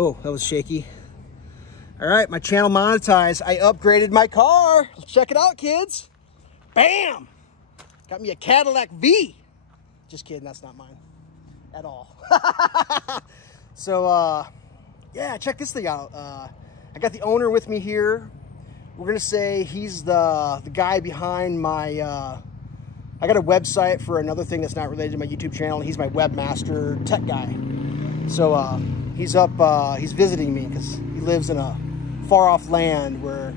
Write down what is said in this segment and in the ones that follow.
Oh, that was shaky. All right, my channel monetized. I upgraded my car. Let's check it out, kids. Bam! Got me a Cadillac V. Just kidding, that's not mine at all. So, yeah, check this thing out. I got the owner with me here. We're gonna say he's the guy behind my, I got a website for another thing that's not related to my YouTube channel, and he's my webmaster tech guy. So he's up, he's visiting me because he lives in a far off land where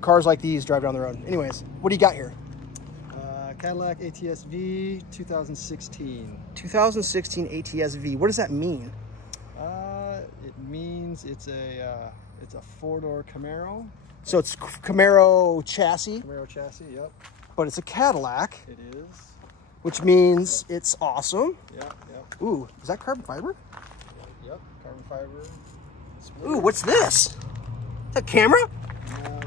cars like these drive down the road. Anyways, what do you got here? Cadillac ATS-V 2016. 2016 ATS-V. What does that mean? It means it's a four-door Camaro. So it's Camaro chassis. Camaro chassis, yep. But it's a Cadillac. It is. Which means it's awesome. Yep, yep. Ooh, is that carbon fiber? Yep, carbon fiber. Ooh, what's this? Is that camera?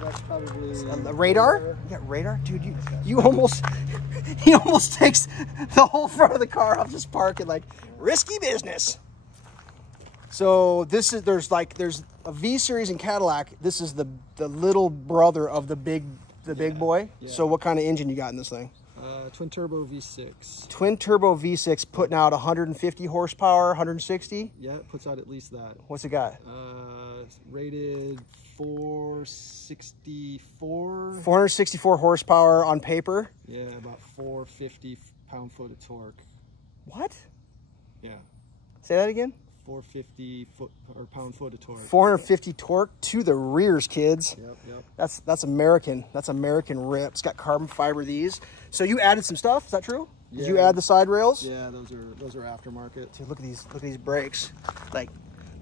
That's probably a radar. You got radar, dude. You almost he almost takes the whole front of the car off, just parking like risky business. So this is there's a V series in Cadillac. This is the little brother of the big boy. Yeah. So what kind of engine you got in this thing? Twin turbo V6. Twin turbo V6 putting out 150 horsepower, 160. Yeah, it puts out at least that. What's it got? Rated 464. 464 horsepower on paper. Yeah, about 450 pound-foot of torque. What? Yeah. Say that again. 450 pound-foot of torque. 450 torque to the rears, kids. Yep, yep. That's American. That's American rip. It's got carbon fiber these. So you added some stuff. Is that true? Yeah. Did you add the side rails? Yeah, those are aftermarket. Dude, look at these brakes. Like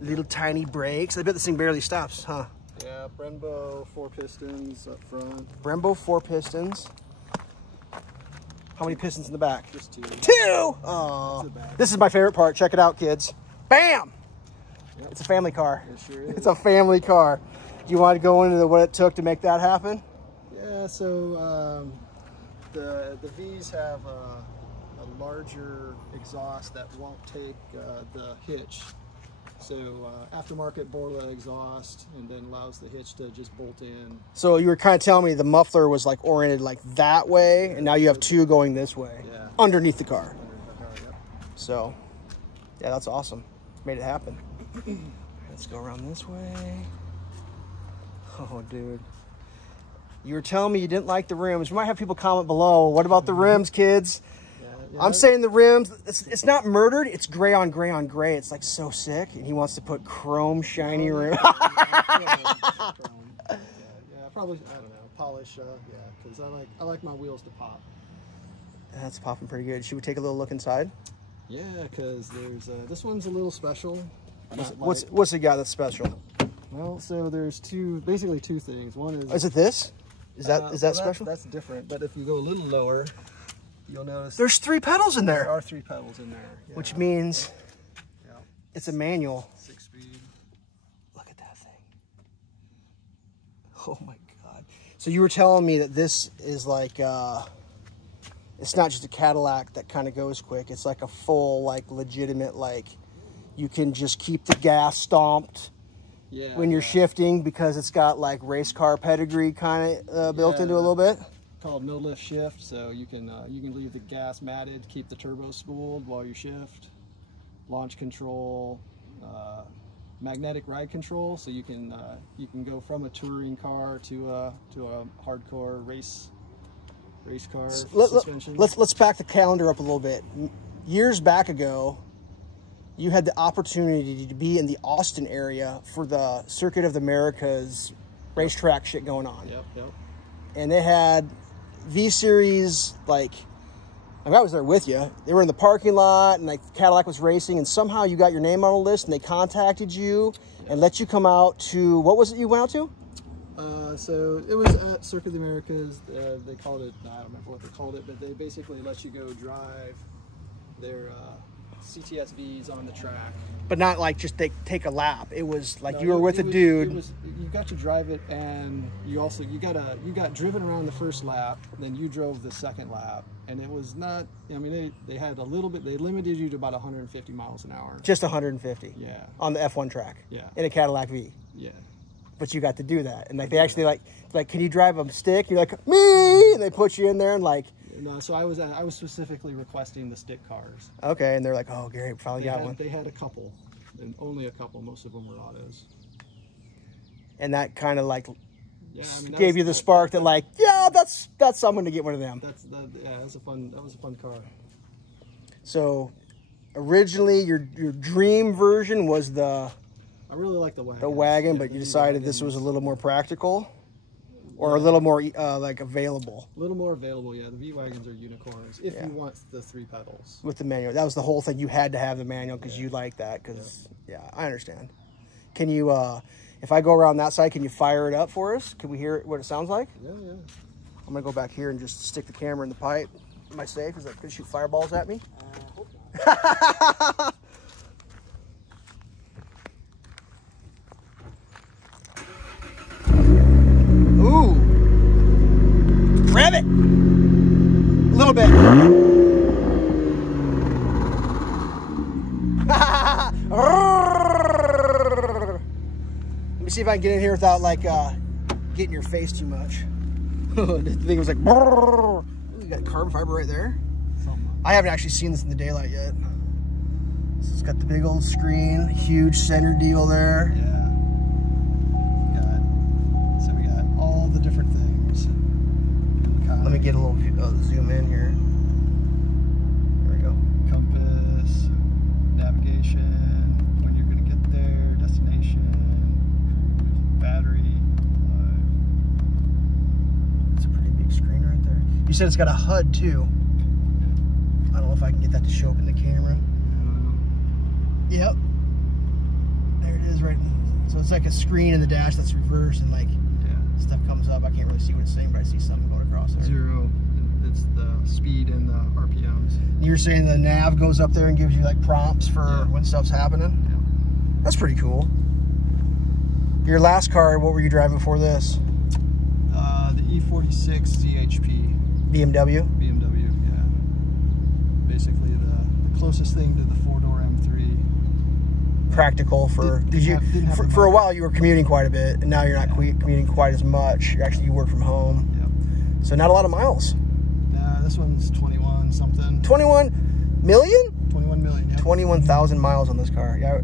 little tiny brakes. I bet this thing barely stops, huh? Yeah, Brembo 4 pistons up front. Brembo 4 pistons. How many pistons in the back? Just 2. 2! Oh, this is my favorite part. Check it out, kids. Bam! Yep. It's a family car. It sure is. It's a family car. Do you want to go into what it took to make that happen? Yeah, so the V's have a larger exhaust that won't take the hitch. So aftermarket Borla exhaust, and then allows the hitch to just bolt in. So you were kind of telling me the muffler was like oriented like that way, and now you have 2 going this way, underneath the car. Yep. So, yeah, that's awesome. Made it happen. Let's go around this way. Oh, dude. You were telling me you didn't like the rims. We might have people comment below. What about the rims, kids? Yeah, I'm saying the rims, it's not murdered. It's gray on gray on gray. It's like so sick. And he wants to put chrome shiny rims. Yeah, probably, I don't know, polish, yeah, because I like my wheels to pop. That's popping pretty good. Should we take a little look inside? Yeah, because there's this one's a little special. What's it got that's special? Well, so there's basically two things. One is it this? Is that special? That's different. But if you go a little lower, you'll notice there's 3 pedals in there. There are 3 pedals in there, yeah. Which means it's a manual. 6-speed. Look at that thing. Oh my God! So you were telling me that this is like. It's not just a Cadillac that kind of goes quick. It's like a full, like legitimate, like you can just keep the gas stomped when you're shifting because it's got like race car pedigree kind of built into a little bit. Called no lift shift, so you can leave the gas matted, keep the turbo spooled while you shift. Launch control, magnetic ride control, so you can go from a touring car to a hardcore race car suspension. Let's back the calendar up a little bit. Years back ago, you had the opportunity to be in the Austin area for the Circuit of the Americas racetrack shit going on. Yep. And they had V-Series, like, I was there with you. They were in the parking lot, and like Cadillac was racing, and somehow you got your name on a list, and they contacted you and let you come out to, what was it you went out to? So it was at Circuit of the Americas. They called it, I don't remember what they called it, but they basically let you go drive their CTS-Vs on the track. But not like just take a lap. It was like you were with a dude. You got to drive it, and you got driven around the first lap. Then you drove the second lap, and it was not. I mean, they had a little bit. They limited you to about 150 miles an hour. Just 150. Yeah. On the F1 track. Yeah. In a Cadillac V. Yeah. But you got to do that, and like they actually like, can you drive a stick? You're like me, and they put you in there and like. No, so I was specifically requesting the stick cars. Okay, and they're like, oh, Gary, finally got one. They had a couple, and only a couple. Most of them were autos. And that kind of like gave you the spark that like, yeah, that's someone to get one of them. That was a fun car. So, originally your dream version was the. I really like the wagon. The wagon, but you decided this was a little more practical. Or a little more like available. A little more available, yeah. The V-Wagons are unicorns if you want the 3 pedals. With the manual. That was the whole thing. You had to have the manual because you like that. Because, I understand. Can you, if I go around that side, can you fire it up for us? Can we hear what it sounds like? Yeah. I'm going to go back here and just stick the camera in the pipe. Am I safe? Is that going to shoot fireballs at me? Hope not. Ooh. Rev it. A little bit. Let me see if I can get in here without like getting your face too much. The thing was like, ooh, you got carbon fiber right there. I haven't actually seen this in the daylight yet. So it's got the big old screen, huge center deal there. Yeah. So we got all the different things. Let me get a little zoom in here. There we go. Compass, navigation, when you're going to get there, destination, battery. It's a pretty big screen right there. You said it's got a HUD too. I don't know if I can get that to show up in the camera. Yep. There it is right. So it's like a screen in the dash that's reversed and like stuff comes up. I can't really see what it's saying, but I see something going across there. 0. It's the speed and the RPMs. You were saying the nav goes up there and gives you like prompts for when stuff's happening? Yeah. That's pretty cool. Your last car, what were you driving before this? The E46 ZHP. BMW? BMW, yeah. Basically the closest thing to the 4-door M3. Practical for for a while you were commuting quite a bit, and now you're not commuting quite as much. You work from home. Yep. So not a lot of miles. Nah, this one's 21 something. 21 million? 21 million, yeah. 21,000 miles on this car. Yeah.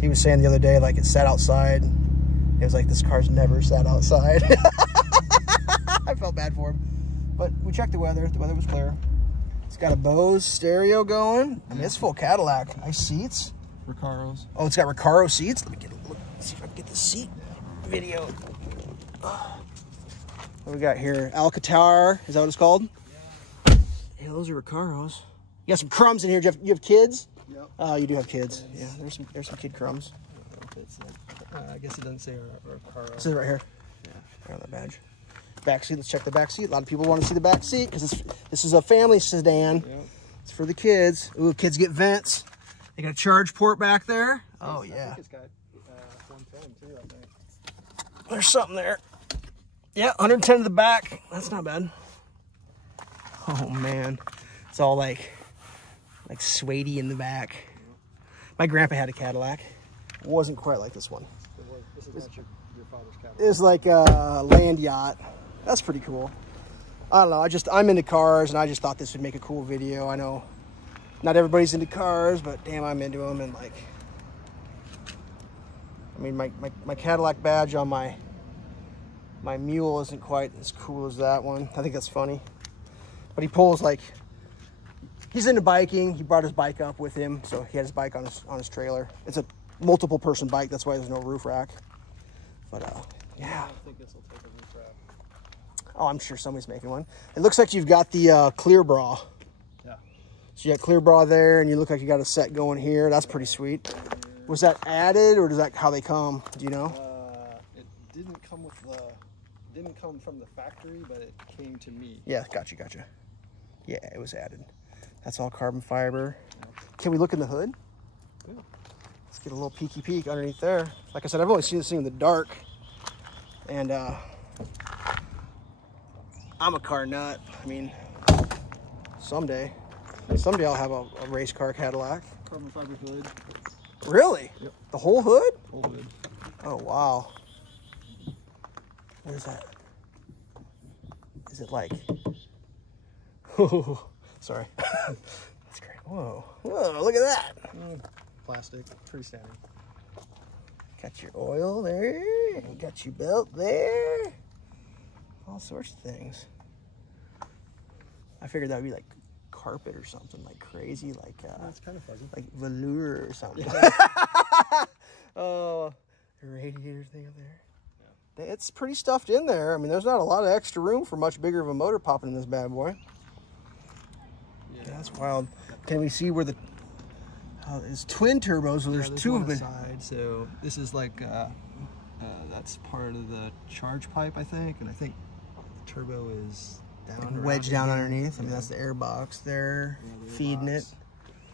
He was saying the other day, like, it sat outside. It was like, this car's never sat outside. I felt bad for him. But we checked the weather. The weather was clear. It's got a Bose stereo going. I mean, it's full Cadillac. Nice seats. Recaros. Oh, it's got Recaro seats. Let me get a look. Let's see if I can get the seat video. What we got here? Alcatar. Is that what it's called? Yeah. Yeah, those are Recaros. You got some crumbs in here, Jeff. You have kids? Yep. Oh, you do have kids. Yeah, there's some kid crumbs. I guess it doesn't say Recaro. This is right here. Yeah. Right on that badge. Back seat. Let's check the back seat. A lot of people want to see the back seat because this is a family sedan. Yep. It's for the kids. Ooh, kids get vents. They got a charge port back there. Oh, yeah. I think it's got 110 too, I think. There's something there. Yeah, 110 to the back. That's not bad. Oh, man. It's all like suede-y in the back. My grandpa had a Cadillac. It wasn't quite like this one. This is not your father's Cadillac. It was like a land yacht. That's pretty cool. I don't know. I'm into cars, and I just thought this would make a cool video. I know not everybody's into cars, but damn, I'm into them. And like, I mean, my Cadillac badge on my mule isn't quite as cool as that one. I think that's funny. But he pulls like, he's into biking. He brought his bike up with him, so he had his bike on his trailer. It's a multiple person bike. That's why there's no roof rack. But yeah. I don't think this will take a roof rack. Oh, I'm sure somebody's making one. It looks like you've got the clear bra. Yeah. So you got clear bra there, and you look like you got a set going here. That's pretty sweet. Was that added, or is that how they come? Do you know? It didn't come with didn't come from the factory, but it came to me. Yeah, gotcha. Yeah, it was added. That's all carbon fiber. Can we look in the hood? Yeah. Let's get a little peeky peek underneath there. Like I said, I've only seen this thing in the dark. And I'm a car nut. I mean, someday I'll have a race car Cadillac. Carbon fiber hood. Really? Yep. The whole hood? Whole hood. Oh, wow. What is that? Is it like... Oh, sorry. That's great. Whoa. Whoa, look at that. Plastic. Pretty standard. Got your oil there. And got your belt there. All sorts of things. I figured that would be like carpet or something, like crazy, like It's kind of fuzzy. like velour or something. Oh, the radiator thing up there. Yeah. It's pretty stuffed in there. I mean, there's not a lot of extra room for much bigger of a motor popping in this bad boy. Yeah, that's wild. Can we see where the it's twin turbos? So there's two of them. Side, so this is like that's part of the charge pipe, I think, and I think the turbo is down wedged down underneath. I mean, that's the air box there, the feeding box.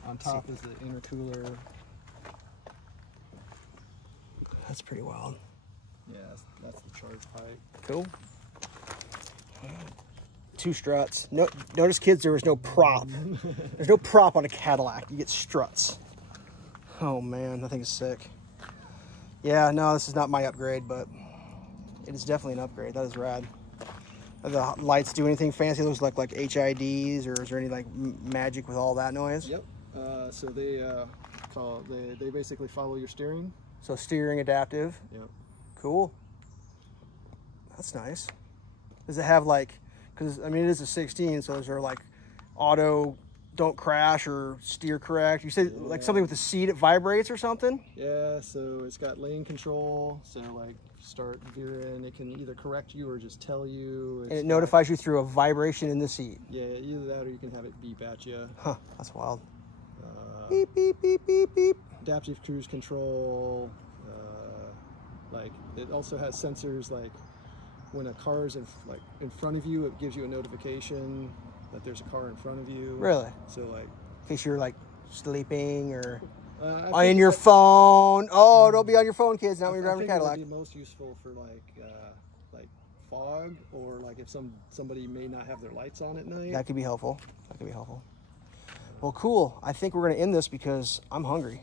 it. On top is the intercooler. That's pretty wild. Yeah, that's the charge pipe. Cool. Two struts. No, notice, kids, there was no prop. There's no prop on a Cadillac. You get struts. Oh man, that thing is sick. Yeah, no, this is not my upgrade, but it is definitely an upgrade. That is rad. Are the lights do anything fancy? Those look like HIDs, or is there any like magic with all that noise? Yep. So they they basically follow your steering. So steering adaptive. Yep. Cool. That's nice. Does it have like, because I mean it is a 16, so is there like auto don't crash or steer correct? You said like something with the seat, it vibrates or something? Yeah, so it's got lane control, so like start veering, it can either correct you or just tell you. And it notifies you through a vibration in the seat. Yeah, either that or you can have it beep at you. Huh, that's wild. Beep, beep, beep, beep, beep. Adaptive cruise control. Like it also has sensors, like when a car is in front of you, it gives you a notification that there's a car in front of you. Really? So like, in case you're like sleeping or on your phone. Oh, don't be on your phone, kids. Not when you're driving a Cadillac. It would be most useful for like fog, or like if somebody may not have their lights on at night. That could be helpful. That could be helpful. Well, cool. I think we're going to end this because I'm hungry.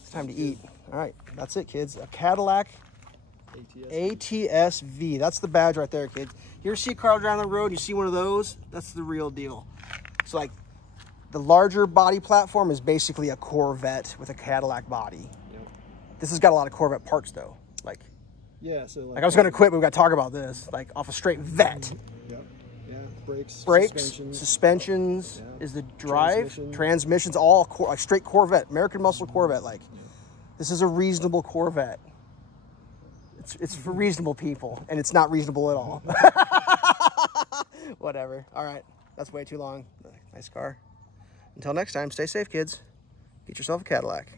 It's time to eat. All right, that's it, kids. A Cadillac ATS-V. That's the badge right there, kids. You ever see a car driving on the road, you see one of those? That's the real deal. So like the larger body platform is basically a Corvette with a Cadillac body. Yep. This has got a lot of Corvette parts though. Like, yeah, so like I was going to quit, but we got to talk about this. Like off a straight vet. Yep. Yeah, brakes, suspensions yeah. Is the drive, transmissions, all like straight Corvette, American muscle Corvette. Like, yeah. This is a reasonable Corvette. It's for reasonable people, and it's not reasonable at all. Whatever. All right, that's way too long. Nice car. Until next time, stay safe, kids. Get yourself a Cadillac.